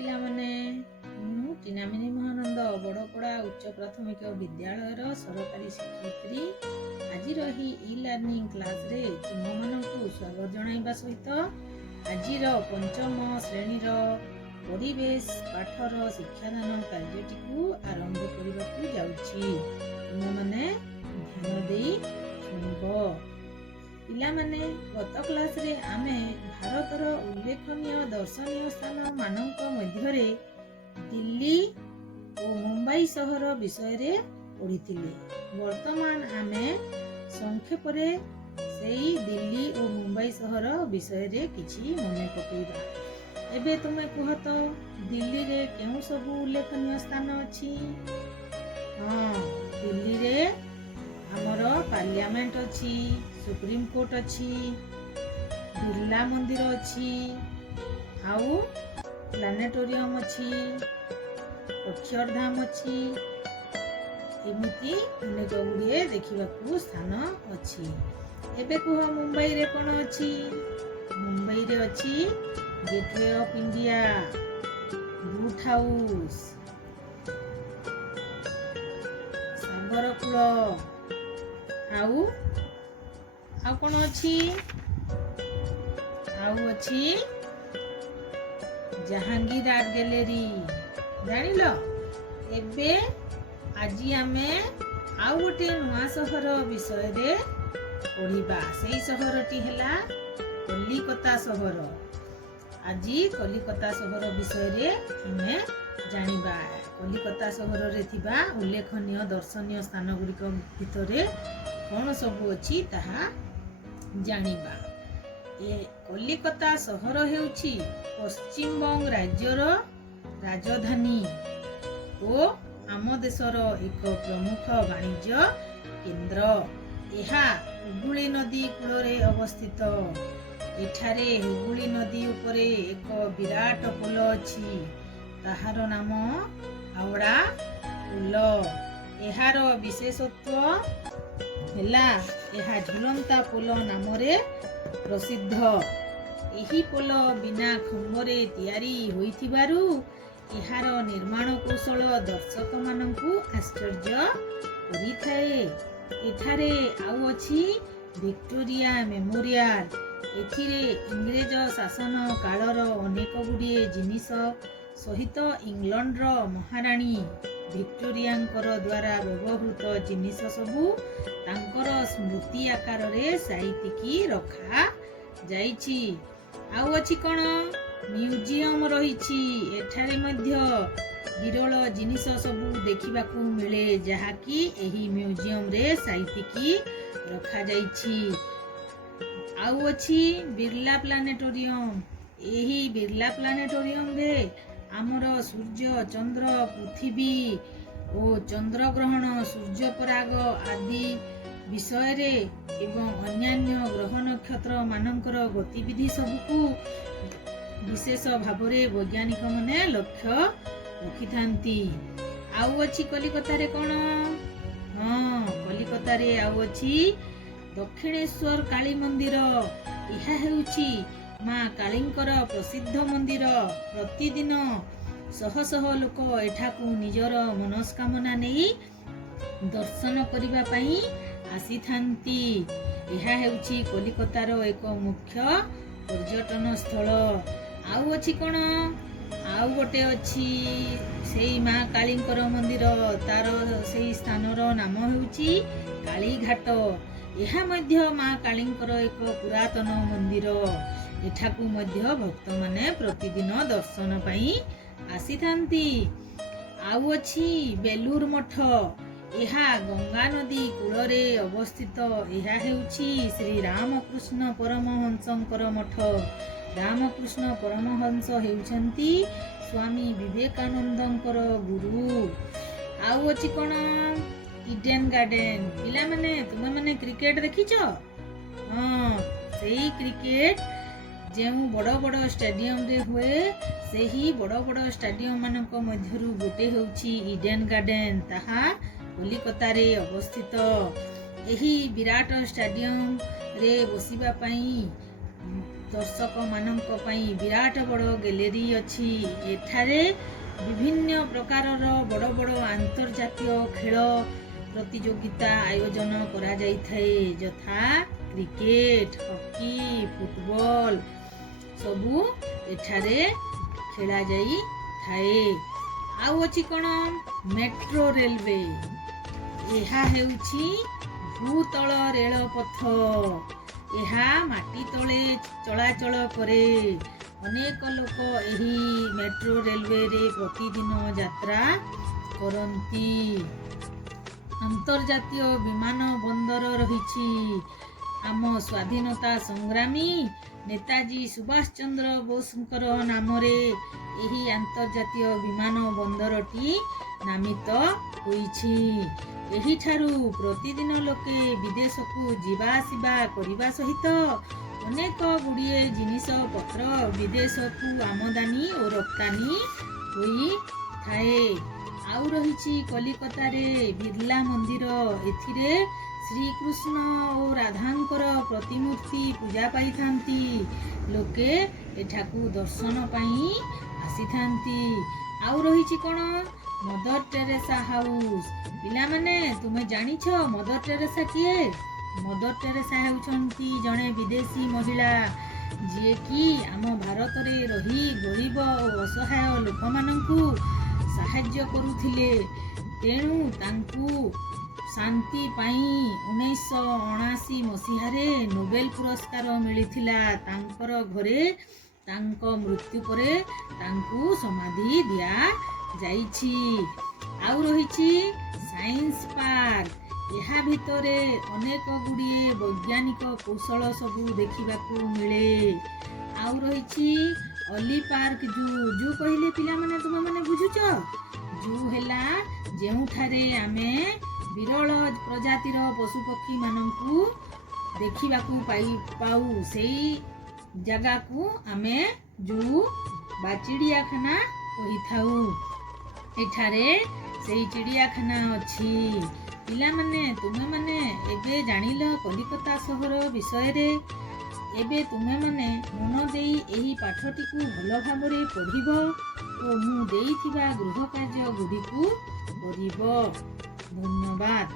ପିଲାମାନେ, ମୁଁ ଟିନାମିନି ମହାନନ୍ଦ ବଡ଼ପଡ଼ା ଉଚ୍ଚ ପ୍ରାଥମିକ ବିଦ୍ୟାଳୟର ସରକାରୀ ଶିକ୍ଷୟିତ୍ରୀ ଆଜିର ଏହି ଇ-ଲର୍ଣ୍ଣିଂ କ୍ଲାସରେ ତୁମମାନଙ୍କୁ ସ୍ୱାଗତ ଜଣାଇବା ସହିତ ଆଜିର ପଞ୍ଚମ ଶ୍ରେଣୀର ପରିବେଶ ପାଠର ଶିକ୍ଷାଦାନ କାର୍ଯ୍ୟଟିକୁ ଆରମ୍ଭ କରିବାକୁ ଯାଉଛି। ତୁମେମାନେ ଧ୍ୟାନ ଦେଇ ଶୁଣିବ। ପିଲାମାନେ, ଗତ କ୍ଲାସରେ ଆମେ ଭାରତର ଉଲ୍ଲେଖନୀୟ ଦର୍ଶନୀୟ ସ୍ଥାନ ମାନଙ୍କ ମଧ୍ୟରେ ଦିଲ୍ଲୀ ଓ ମୁମ୍ବାଇ ସହର ବିଷୟରେ ପଢ଼ିଥିଲେ। ବର୍ତ୍ତମାନ ଆମେ ସଂକ୍ଷେପରେ ସେଇ ଦିଲ୍ଲୀ ଓ ମୁମ୍ବାଇ ସହର ବିଷୟରେ କିଛି ମନେ ପକାଇବା। ଏବେ ତୁମେ କୁହ ତ, ଦିଲ୍ଲୀରେ କେଉଁ ସବୁ ଉଲ୍ଲେଖନୀୟ ସ୍ଥାନ ଅଛି? ହଁ, ଦିଲ୍ଲୀରେ ଆମର ପାର୍ଲିଆମେଣ୍ଟ ଅଛି, ସୁପ୍ରିମକୋର୍ଟ ଅଛି, ବିର୍ଲା ମନ୍ଦିର ଅଛି, ଆଉ ପ୍ଲାନେଟୋରିୟମ ଅଛି, ଅକ୍ଷରଧାମ ଅଛି। ଏମିତି ଅନେକ ଗୁଡ଼ିଏ ଦେଖିବାକୁ ସ୍ଥାନ ଅଛି। ଏବେ କୁହ, ମୁମ୍ବାଇରେ କ'ଣ ଅଛି? ମୁମ୍ବାଇରେ ଅଛି gateway of India, boot house, ସାଗର କୂଳ, ଆଉ କ'ଣ ଅଛି? ଆଉ ଅଛି ଜାହାଙ୍ଗୀର ଆର୍ଟ ଗ୍ୟାଲେରୀ। ଜାଣିଲ? ଏବେ ଆଜି ଆମେ ଆଉ ଗୋଟେ ନୂଆ ସହର ବିଷୟରେ ପଢ଼ିବା। ସେଇ ସହରଟି ହେଲା କଲିକତା ସହର। ଆଜି କଲିକତା ସହର ବିଷୟରେ ଆମେ ଜାଣିବା। କଲିକତା ସହରରେ ଥିବା ଉଲ୍ଲେଖନୀୟ ଦର୍ଶନୀୟ ସ୍ଥାନ ଗୁଡ଼ିକ ଭିତରେ କ'ଣ ସବୁ ଅଛି ତାହା ଜାଣିବା। କଲିକତା ସହର ହେଉଛି ପଶ୍ଚିମବଙ୍ଗ ରାଜ୍ୟର ରାଜଧାନୀ ଓ ଆମ ଦେଶର ଏକ ପ୍ରମୁଖ ବାଣିଜ୍ୟ କେନ୍ଦ୍ର। ଏହା ହୁଗୁଳି ନଦୀ କୂଳରେ ଅବସ୍ଥିତ। ଏଠାରେ ହୁଗୁଳି ନଦୀ ଉପରେ ଏକ ବିରାଟ ପୋଲ ଅଛି। ତାହାର ନାମ ହାୱଡ଼ା ପୋଲ। ଏହାର ବିଶେଷତ୍ୱ ହେଲା ଏହା ଝୁଲନ୍ତା ପୋଲ ନାମରେ ପ୍ରସିଦ୍ଧ। ଏହି ପୋଲ ବିନା ଖମ୍ବରେ ତିଆରି ହୋଇଥିବାରୁ ଏହାର ନିର୍ମାଣ କୌଶଳ ଦର୍ଶକମାନଙ୍କୁ ଆଶ୍ଚର୍ଯ୍ୟ କରିଥାଏ। ଏଠାରେ ଆଉ ଅଛି ଭିକ୍ଟୋରିଆ ମେମୋରିଆଲ। ଏଥିରେ ଇଂରେଜ ଶାସନ କାଳର ଅନେକ ଗୁଡ଼ିଏ ଜିନିଷ ସହିତ ଇଂଲଣ୍ଡର ମହାରାଣୀ ଭିକ୍ଟୋରିଆଙ୍କର ଦ୍ୱାରା ବ୍ୟବହୃତ ଜିନିଷ ସବୁ ତାଙ୍କର ସ୍ମୃତି ଆକାରରେ ସାଇତିକି ରଖାଯାଇଛି। ଆଉ ଅଛି କ'ଣ? ମ୍ୟୁଜିୟମ ରହିଛି। ଏଠାରେ ମଧ୍ୟ ବିରଳ ଜିନିଷ ସବୁ ଦେଖିବାକୁ ମିଳେ, ଯାହାକି ଏହି ମ୍ୟୁଜିୟମରେ ସାଇତିକି ରଖାଯାଇଛି। ଆଉ ଅଛି ବିର୍ଲା ପ୍ଲାନେଟୋରିୟମ। ଏହି ବିର୍ଲା ପ୍ଲାନେଟୋରିୟମରେ ଆମର ସୂର୍ଯ୍ୟ, ଚନ୍ଦ୍ର, ପୃଥିବୀ ଓ ଚନ୍ଦ୍ରଗ୍ରହଣ, ସୂର୍ଯ୍ୟପରାଗ ଆଦି ବିଷୟରେ ଏବଂ ଅନ୍ୟାନ୍ୟ ଗ୍ରହ ନକ୍ଷତ୍ର ମାନଙ୍କର ଗତିବିଧି ସବୁକୁ ବିଶେଷ ଭାବରେ ବୈଜ୍ଞାନିକ ମାନେ ଲକ୍ଷ୍ୟ ରଖିଥାନ୍ତି। ଆଉ ଅଛି କଲିକତାରେ କ'ଣ? ହଁ, କଲିକତାରେ ଆଉ ଅଛି ଦକ୍ଷିଣେଶ୍ୱର କାଳୀ ମନ୍ଦିର। ଏହା ହେଉଛି ମା କାଳୀଙ୍କର ପ୍ରସିଦ୍ଧ ମନ୍ଦିର। ପ୍ରତିଦିନ ଶହ ଶହ ଲୋକ ଏଠାକୁ ନିଜର ମନସ୍କାମନା ନେଇ ଦର୍ଶନ କରିବା ପାଇଁ ଆସିଥାନ୍ତି। ଏହା ହେଉଛି କଲିକତାର ଏକ ମୁଖ୍ୟ ପର୍ଯ୍ୟଟନ ସ୍ଥଳ। ଆଉ ଅଛି କ'ଣ? ଆଉ ଗୋଟେ ଅଛି ସେଇ ମା କାଳୀଙ୍କର ମନ୍ଦିର। ତାର ସେଇ ସ୍ଥାନର ନାମ ହେଉଛି କାଳୀଘାଟ। ଏହା ମଧ୍ୟ ମା କାଳୀଙ୍କର ଏକ ପୁରାତନ ମନ୍ଦିର। ଏଠାକୁ ମଧ୍ୟ ଭକ୍ତମାନେ ପ୍ରତିଦିନ ଦର୍ଶନ ପାଇଁ ଆସିଥାନ୍ତି। ଆଉ ଅଛି ବେଲୁର ମଠ। ଏହା ଗଙ୍ଗା ନଦୀ କୂଳରେ ଅବସ୍ଥିତ। ଏହା ହେଉଛି ଶ୍ରୀ ରାମକୃଷ୍ଣ ପରମହଂସଙ୍କର ମଠ। ରାମକୃଷ୍ଣ ପରମହଂସ ହେଉଛନ୍ତି ସ୍ୱାମୀ ବିବେକାନନ୍ଦଙ୍କର ଗୁରୁ। ଆଉ ଅଛି କ'ଣ? Eden garden. ପିଲାମାନେ, ତୁମେମାନେ କ୍ରିକେଟ ଦେଖିଛ? ହଁ, ସେଇ କ୍ରିକେଟ ଯେଉଁ ବଡ଼ ବଡ଼ ଷ୍ଟାଡିୟମରେ ହୁଏ, ସେହି ବଡ଼ ବଡ଼ ଷ୍ଟାଡିୟମ ମାନଙ୍କ ମଧ୍ୟରୁ ଗୋଟେ ହେଉଛି ଇଡେନ ଗାର୍ଡେନ। ତାହା କଲିକତାରେ ଅବସ୍ଥିତ। ଏହି ବିରାଟ ଷ୍ଟାଡିୟମରେ ବସିବା ପାଇଁ ଦର୍ଶକମାନଙ୍କ ପାଇଁ ବିରାଟ ବଡ଼ ଗ୍ୟାଲେରୀ ଅଛି। ଏଠାରେ ବିଭିନ୍ନ ପ୍ରକାରର ବଡ଼ ବଡ଼ ଆନ୍ତର୍ଜାତୀୟ ଖେଳ ପ୍ରତିଯୋଗିତା ଆୟୋଜନ କରାଯାଇଥାଏ, ଯଥା କ୍ରିକେଟ, ହକି, ଫୁଟବଲ ସବୁ ଏଠାରେ ଖେଳାଯାଇଥାଏ। ଆଉ ଅଛି କ'ଣ? Metro railway. ଏହା ହେଉଛି ଭୂତଳ ରେଳପଥ। ଏହା ମାଟି ତଳେ ଚଳାଚଳ କରେ। ଅନେକ ଲୋକ ଏହି ମେଟ୍ରୋ ରେଲୱେରେ ପ୍ରତିଦିନ ଯାତ୍ରା କରନ୍ତି। ଆନ୍ତର୍ଜାତୀୟ ବିମାନ ବନ୍ଦର ରହିଛି। ଆମ ସ୍ୱାଧୀନତା ସଂଗ୍ରାମୀ ନେତାଜୀ ସୁଭାଷ ଚନ୍ଦ୍ର ବୋଷଙ୍କର ନାମରେ ଏହି ଆନ୍ତର୍ଜାତୀୟ ବିମାନ ବନ୍ଦରଟି ନାମିତ ହୋଇଛି। ଏହିଠାରୁ ପ୍ରତିଦିନ ଲୋକେ ବିଦେଶକୁ ଯିବା ଆସିବା କରିବା ସହିତ ଅନେକ ଗୁଡ଼ିଏ ଜିନିଷ ପତ୍ର ବିଦେଶକୁ ଆମଦାନୀ ଓ ରପ୍ତାନି ହୋଇଥାଏ। ଆଉ ରହିଛି କଲିକତାରେ ବିର୍ଲା ମନ୍ଦିର। ଏଥିରେ ଶ୍ରୀକୃଷ୍ଣ ଓ ରାଧାଙ୍କର ପ୍ରତିମୂର୍ତ୍ତି ପୂଜା ପାଇଥାନ୍ତି। ଲୋକେ ଏଠାକୁ ଦର୍ଶନ ପାଇଁ ଆସିଥାନ୍ତି। ଆଉ ରହିଛି କ'ଣ? Mother Teresa house. ପିଲାମାନେ, ତୁମେ ଜାଣିଛ ମଦର ଟେରେସା କିଏ? ମଦର ଟେରେସା ହେଉଛନ୍ତି ଜଣେ ବିଦେଶୀ ମହିଳା, ଯିଏକି ଆମ ଭାରତରେ ରହି ଗରିବ ଓ ଅସହାୟ ଲୋକମାନଙ୍କୁ ସାହାଯ୍ୟ କରୁଥିଲେ। ତେଣୁ ତାଙ୍କୁ ଶାନ୍ତି ପାଇଁ 1979 ମସିହାରେ ନୋବେଲ ପୁରସ୍କାର ମିଳିଥିଲା। ତାଙ୍କର ଘରେ ତାଙ୍କ ମୃତ୍ୟୁ ପରେ ତାଙ୍କୁ ସମାଧି ଦିଆଯାଇଛି। ଆଉ ରହିଛି ସାଇନ୍ସ ପାର୍କ। ଏହା ଭିତରେ ଅନେକ ଗୁଡ଼ିଏ ବୈଜ୍ଞାନିକ କୌଶଳ ସବୁ ଦେଖିବାକୁ ମିଳେ। ଆଉ ରହିଛି ଅଲି ପାର୍କ ଜୁ କହିଲେ ପିଲାମାନେ ତୁମେମାନେ ବୁଝୁଛ? ଜୁ ହେଲା ଯେଉଁଠାରେ ଆମେ ବିରଳ ପ୍ରଜାତିର ପଶୁପକ୍ଷୀମାନଙ୍କୁ ଦେଖିବାକୁ ପାଉ। ସେଇ ଜାଗାକୁ ଆମେ ଜୁ ବା ଚିଡ଼ିଆଖାନା କହିଥାଉ। ଏଠାରେ ସେଇ ଚିଡ଼ିଆଖାନା ଅଛି। ପିଲାମାନେ, ତୁମେମାନେ ଏବେ ଜାଣିଲ କଲିକତା ସହର ବିଷୟରେ। ଏବେ ତୁମେମାନେ ମନ ଦେଇ ଏହି ପାଠଟିକୁ ଭଲ ଭାବରେ ପଢ଼ିବ ଓ ମୁଁ ଦେଇଥିବା ଗୃହ କାର୍ଯ୍ୟ ଗୁଡ଼ିକୁ କରିବ। ଧନ୍ୟବାଦ।